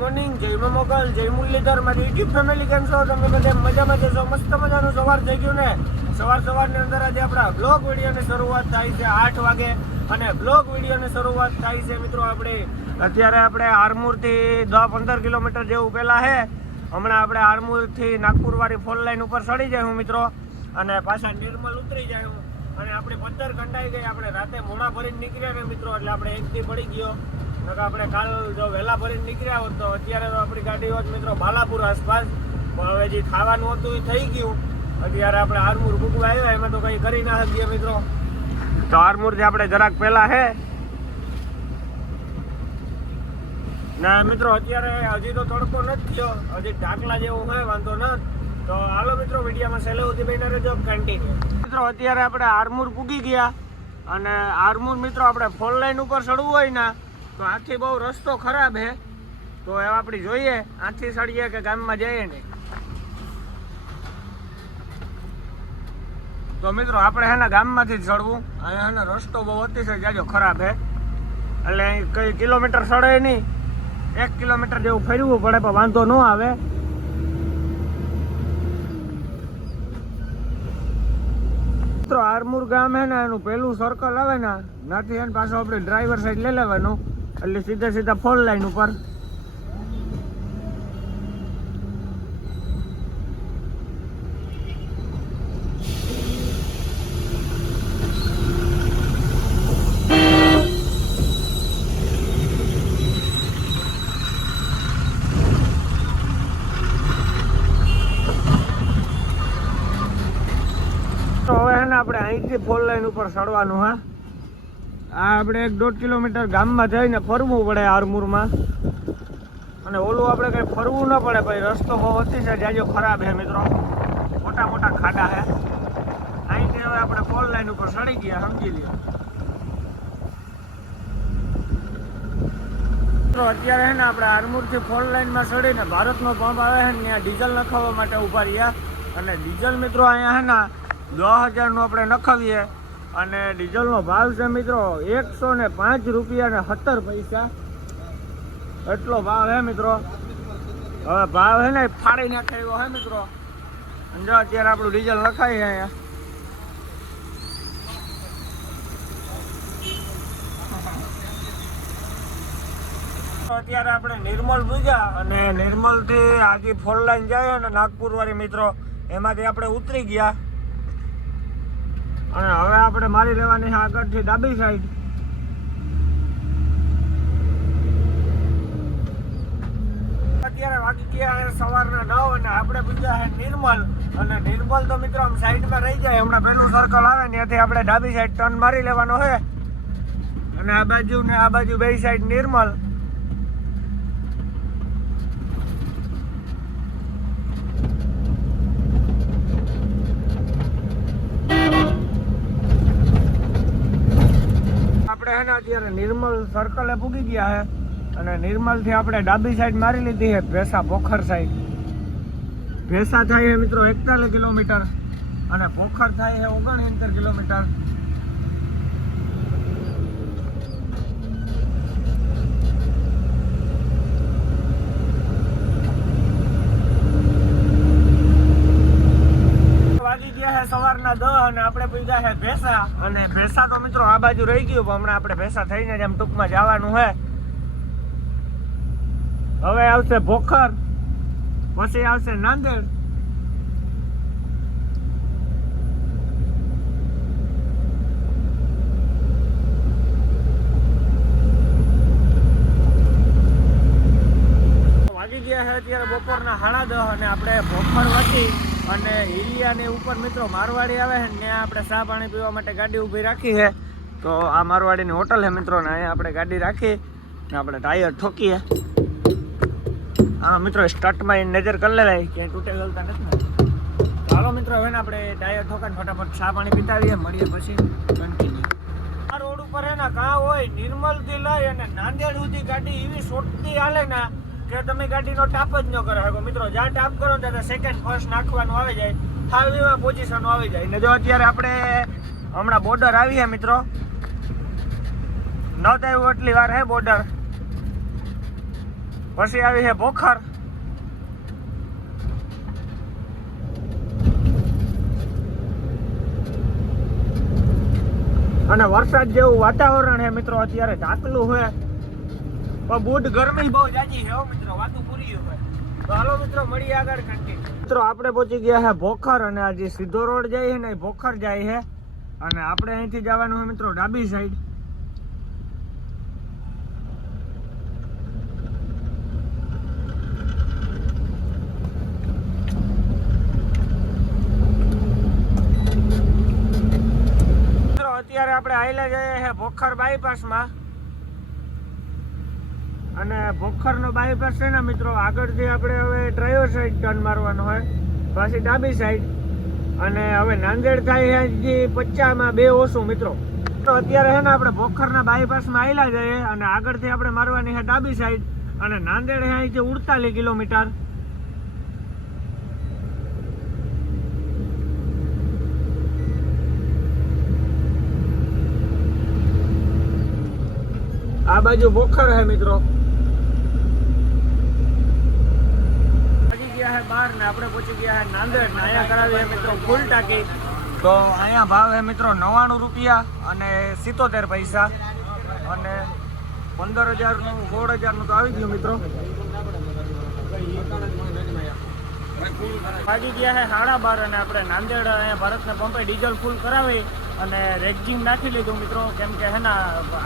Morning, જય મોગલ, જય મુરલીધર, મારી યુટ્યુબ ફેમિલી. કેમ છો તમે? બધા મજામાં જશો? મસ્ત મજાનું સવાર થઈ ગયું ને. સવારની અંદર આજે આપણા બ્લોગ વિડીયોની શરૂઆત થાય છે 8 વાગે અને બ્લોગ વિડીયોની શરૂઆત થાય છે મિત્રો અત્યારે આપણે આરમુરથી 10-15 કિલોમીટર જેવું પહેલાં છે. હમણાં આપણે આરમુરથી નાગપુરવાળી 4 લાઈન ઉપર ચડી જાય હું મિત્રો, અને પાછા નિર્મલ ઉતરી જાય હું, અને આપણી 15 ઘંટાઈ ગઈ. આપણે રાતે મોડા ભરીને નીકળ્યા ને મિત્રો, એટલે આપણે એક દી પડી ગયો. આપણે કાલ જો વહેલા ભરીને નીકળ્યા હોત તો અત્યારે તો આપણી ગાડી હોત મિત્રો બાલાપુર આસપાસ. પણ હવે જે ખાવાનું હતું એ થઈ ગયું. અત્યારે આપણે આરમુર ભૂકવા આવ્યા, એમાં તો કંઈ કરી ના શકીએ મિત્રો. તો આરમુરથી આપણે જરાક પહેલા છે ના મિત્રો. અત્યારે હજી તો તડકો નથી થયો, હજી ઢાકલા જેવું હોય, વાંધો ન. તો હાલો મિત્રો, વિડીયોમાં સહેલે સુધી બહીને રહેજો, કન્ટિન્યુ. મિત્રો અત્યારે આપણે આરમુર પૂગી ગયા, અને આરમુર મિત્રો આપણે 4 લાઈન ઉપર ચડવું હોય ને તો આથી બહુ રસ્તો ખરાબ છે. તો એ આપણે જોઈએ આથી ચડીએ કે ગામમાં જઈએ ને. તો મિત્રો આપણે છે ને ગામમાંથી જ ચડવું. અહીંયા છે ને રસ્તો બહુ અતિશય જાજો ખરાબ છે, એટલે કઈ કિલોમીટર ચડે નહીં, 1 કિલોમીટર જેવું ફરવું પડે, પણ વાંધો ન આવે. મિત્રો આરમુર ગામ છે ને, એનું પહેલું સર્કલ આવે ને, નાથી એને પાછું આપણે ડ્રાઈવર સાઈડ લઈ લેવાનું, એટલે સીધા 4 લાઈન ઉપર. તો હવે છે ને આપણે અહીંથી 4 લાઈન ઉપર ચડવાનું. હા, આ આપણે 1-1.5 કિલોમીટર ગામમાં જઈને ફરવું પડે આરમુરમાં, અને ઓલું આપણે કંઈ ફરવું ન પડે ભાઈ. રસ્તો બહુ અતિશય જાજો ખરાબ છે મિત્રો, મોટા મોટા ખાડા છે. અહીંથી હવે આપણે 4 લાઈન ઉપર ચડી ગયા, સમજી લ્યો. મિત્રો અત્યારે છે ને આપણે આરમુરથી 4 લાઈનમાં ચડીને ભારતનો પંપ આવે છે ને, ત્યાં ડીઝલ નખાવવા માટે ઊભા રહ્યા. અને ડીઝલ મિત્રો અહીંયા છે ને 10,000નું આપણે નખાવીએ, અને ડીઝલનો ભાવ છે મિત્રો 105 રૂપિયા ને 17 પૈસા. એટલો ભાવ છે મિત્રો. હવે ભાવ છે ને ફાડી નાખે એવો છે મિત્રો. અને જો અત્યારે આપણું ડીઝલ નખાય અહીંયા. અત્યારે આપણે નિર્મલ પૂજા, અને નિર્મલથી આજી 4 લાઈન જાય અને નાગપુર વાળી મિત્રો, એમાંથી આપણે ઉતરી ગયા. અને હવે આપણે મારી લેવાની છે આગળથી ડાબી સાઈડ. અત્યારે વાગી ગયા સવારના 9 અને આપણે પૂછ્યા છે નિર્મલ. અને નિર્મલ તો મિત્રો આમ સાઈડમાં રહી જાય, હમણાં પહેલું સર્કલ આવે ત્યાંથી આપણે ડાબી સાઈડ ટર્ન મારી લેવાનો છે. અને આ બાજુ ને આ બાજુ બે સાઈડ નિર્મલ. આપણે અત્યારે નિર્મલ સર્કલે પૂગી ગયા છે, અને નિર્મલથી આપણે ડાબી સાઈડ મારી લીધી છે ભેસા પોખર સાઈડ. ભેસા થાય છે મિત્રો 41 કિલોમીટર, અને પોખર થાય છે 69 કિલોમીટર. સવારના 10 અને આપણે પૂછ્યા છે ભેસા. અને ભેસા તો મિત્રો આ બાજુ રહી ગયું, પણ હમણાં આપણે ભેસા થઈને જ એમ ટૂંકમાં જવાનું છે. હવે આવશે ભોખર, પછી આવશે નાંદેડ. વાગી ગયા છે અત્યારે બપોરના 10:30, અને આપણે ભોખર વટી અને હિલિયાની ઉપર મિત્રો મારવાડી આવે છે, ત્યાં આપણે ચા પાણી પીવા માટે ગાડી ઊભી રાખી છે. તો આ મારવાડીની હોટલ છે મિત્રો, ને અહીંયા આપણે ગાડી રાખી ને આપણે ટાયર ઠોકીએ. હા મિત્રો, સ્ટાર્ટમાં નજર કરી લેવાય ક્યાંય તૂટે ગલતા નથી. ચાલો મિત્રો, હવે ને આપણે ટાયર ઠોકાને ફટાફટ ચા પાણી પીતાવીએ, મળીએ પછી કન્ટિન્યુ. આ રોડ ઉપર છે ને કાં હોય નિર્મલથી લઈ અને નાંદેડ સુધી ગાડી એવી શોર્ટથી હાલે ને કે તમે ગાડીનો ટાપ જ ન કરી શકો મિત્રો. જ્યાં ટાપ કરો ત્યાં સેકન્ડ ફર્સ્ટ નાખવાનું આવી જાય, હાઈવેમાં પોઝિશન આવી જાય. ને જો અત્યારે આપણે હમણાં બોર્ડર આવી છે મિત્રો, ન થાય એટલી વાર હે બોર્ડર. પછી આવી છે ભોખર. અને વરસાદ જેવું વાતાવરણ છે મિત્રો, અત્યારે ઢાકલું છે પણ બુટ ગરમી બહુ જાજી છે મિત્રો, વાતું પૂરી હોય. તો હાલો મિત્રો મળીએ આગળ કન્ટિન્યુ. મિત્રો આપણે પહોંચી ગયા છે ભોખર, અને આ જે સીધો રોડ જાય છે ને એ ભોખર જાય છે, અને આપણે અહીંથી જવાનું છે મિત્રો ડાબી સાઈડ. અત્યારે આપણે આયલા જઈએ છે ભોખર બાયપાસમાં, અને ભોખરનો બાયપાસ છે ને મિત્રો, આગળથી આપણે હવે ડ્રાઈવર સાઈડ ટર્ન મારવાનો હોય, પાછી ડાબી સાઈડ. અને હવે નાંદેડ થાય છે 50માં 2 ઓછું મિત્રો. તો અત્યારે છે ને આપણે ભોખરના બાયપાસમાં આયલા જઈએ, અને આગળથી આપણે મારવાની છે ડાબી સાઈડ, અને નાંદેડ છે અહીંથી 48 કિલોમીટર. આ બાજુ ભોખર છે મિત્રો. પહોંચી ગયા છે બહાર, ને આપણે પહોંચી ગયા છે નાંદેડ. અહીંયા કરાવી છે મિત્રો ફૂલ ટાંકી. તો અહીંયા ભાવ છે મિત્રો 99 રૂપિયા અને 77 પૈસા, અને 15,000નું 16,000નું તો આવી ગયું મિત્રો. ભાગી ગયા છે 12:30, અને આપણે નાંદેડ અહીંયા ભારતના પંપે ડીઝલ ફૂલ કરાવી અને રેક્ઝિંગ નાખી લીધું મિત્રો, કેમ કે હે ને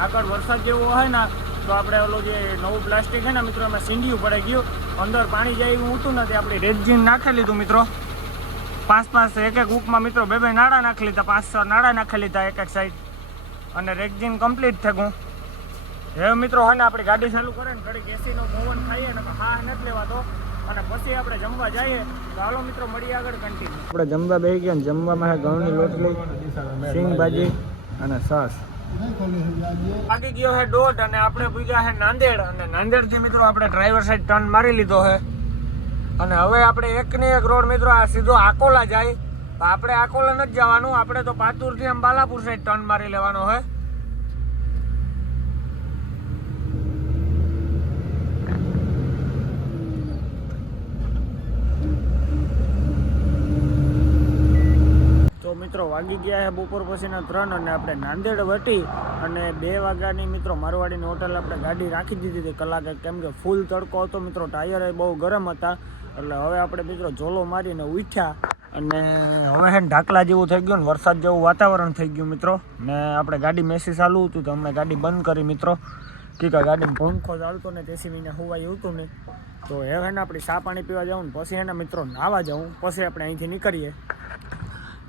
આગળ વરસાદ જેવો હોય ને તો આપણે ઓલું જે નવું પ્લાસ્ટિક છે ને મિત્રો એમાં સીંડિયું પડે ગયું, અંદર પાણી જાય એવું ઊંટું નથી. આપણે રેક્ઝિંગ નાખી લીધું મિત્રો, 5 એક ઉપમાં મિત્રો 2 નાળા નાખી લીધા, 5 નાળા નાખી લીધા એક સાઈડ, અને રેક્ઝિંગ કમ્પ્લીટ થયું. હવે મિત્રો હે ને આપણી ગાડી ચાલુ કરે ને ઘડીક એસીનો પવન ખાઈએ ને હા નથી લેવાતો, અને પછી આપણે જમવા જઈએ. તો હાલો મિત્રો મળીએ આગળ કન્ટિન્યુ. આપણે જમવા બેસી ગયા, ને જમવામાં છે ઘઉંની રોટલી, સિંગ ભાજી અને છાશ. વાગી ગયો છે 1:30, અને આપણે પૂગ્યા છે નાંદેડ, અને નાંદેડથી મિત્રો આપણે ડ્રાઈવર સાઈડ ટર્ન મારી લીધો છે. અને હવે આપણે એકની એક રોડ મિત્રો આ સીધો આકોલા જાય. તો આપણે આકોલા નથી જવાનું, આપણે તો પાતુરથી આમ બાલાપુર સાઈડ ટર્ન મારી લેવાનો હોય. તો મિત્રો વાગી ગયા છે બપોર પછીના 3, અને આપણે નાંદેડ વટી અને 2 વાગ્યાની મિત્રો મારવાડીની હોટલ આપણે ગાડી રાખી દીધી હતી કલાકે, કેમ કે ફૂલ તડકો હતો મિત્રો, ટાયર બહુ ગરમ હતા. એટલે હવે આપણે મિત્રો ઝોલો મારીને ઉઠ્યા, અને હવે છે ઢાકલા જેવું થઈ ગયું ને વરસાદ જેવું વાતાવરણ થઈ ગયું મિત્રો. ને આપણે ગાડી મેસી ચાલુ હતું તો અમને ગાડી બંધ કરી મિત્રો, કે ગાડીમાં પંખો ચાલતો ને તેસી મહિને હોવાયું હતું ને. તો હવે ને આપણે ચા પાણી પીવા જાઉં ને પછી એને મિત્રો નાવા જાઉં, પછી આપણે અહીંથી નીકળીએ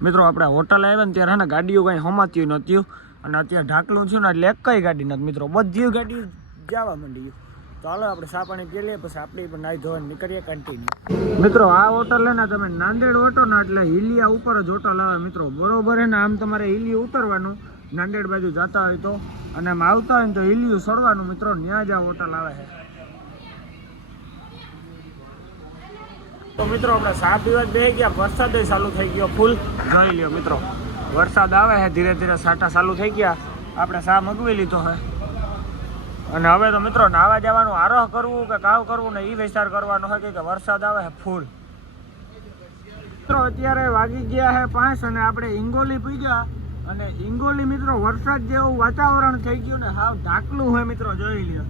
મિત્રો. આપણે હોટલ આવ્યા ને ત્યારે ને ગાડીઓ કંઈ હમાતી નહોતી, અને અત્યારે ઢાકલું થયું ને એટલે એક કઈ ગાડી નથી મિત્રો, બધી ગાડી જવા માંડી. તો હાલો આપણે ચા પાણી પી લઈએ, પછી આપણે પણ નાહી ધોઈને નીકળીએ કન્ટિન્યુ. મિત્રો આ હોટલ છે ને તમે નાંદેડ ઓટો ને એટલે હિલિયા ઉપર જ હોટલ આવે મિત્રો, બરોબર છે ને. આમ તમારે હિલિયું ઉતરવાનું નાંદેડ બાજુ જતા હોય તો, અને આમ આવતા હોય ને તો હિલિયું ચડવાનું મિત્રો, ત્યાં જ આ હોટલ આવે છે. તો મિત્રો આપણે ચા પીવા જ બેસી ગયા, વરસાદ ચાલુ થઈ ગયો ફૂલ. જોઈ લ્યો મિત્રો વરસાદ આવે છે, ધીરે ધીરે છાંટા ચાલુ થઈ ગયા. આપણે ચા મગવી લીધો છે, અને હવે તો મિત્રો નાવા જવાનું, આરોહ કરવું કે કાવ કરવું ને એ વિચાર કરવાનો હોય કે વરસાદ આવે છે ફૂલ. મિત્રો અત્યારે વાગી ગયા છે 5, અને આપણે હિંગોલી પૂગ્યા, અને હિંગોલી મિત્રો વરસાદ જેવું વાતાવરણ થઈ ગયું ને હાવ ઢાકલું હોય મિત્રો, જોઈ લ્યો.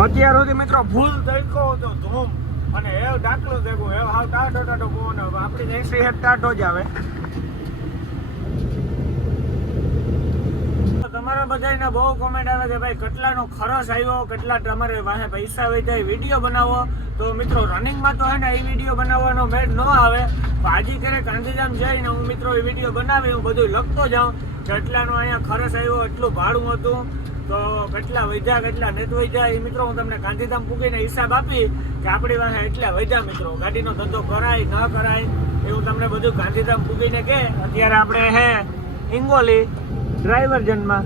અત્યાર સુધી મિત્રો ફૂલ તડકો હતો ધૂમ, અને એવ ડાકલો દેખું એવ હાવ ટાઢો ટાઢો પવન. આપણી એસી હેઠ ટાઢો જ આવે. તમારા બધાને બહુ કોમેન્ટ આવે કે ભાઈ કેટલાનો ખર્ચ આવ્યો, કેટલા તમારે વાહે પૈસા વેચાય, વિડીયો બનાવો. તો મિત્રો રનિંગમાં તો હે ને એ વિડીયો બનાવવાનો મેળ ન આવે. આજે ક્યારે ગાંધીધામ જઈને હું મિત્રો એ વિડીયો બનાવી, હું બધું લખતો જાઉં કેટલાનો અહીંયા ખર્ચ આવ્યો, એટલું ભાડું હતું, તો કેટલા વધ્યા કેટલા નથી વધ્યા. એ મિત્રો હું તમને ગાંધીધામ પૂગીને હિસાબ આપી કે આપણી પાસે એટલા વધ્યા મિત્રો, ગાડીનો ધંધો કરાય ન કરાય એવું તમને બધું ગાંધીધામ પૂગીને કે. અત્યારે આપણે હે હિંગોલી ડ્રાઈવર જન્મમાં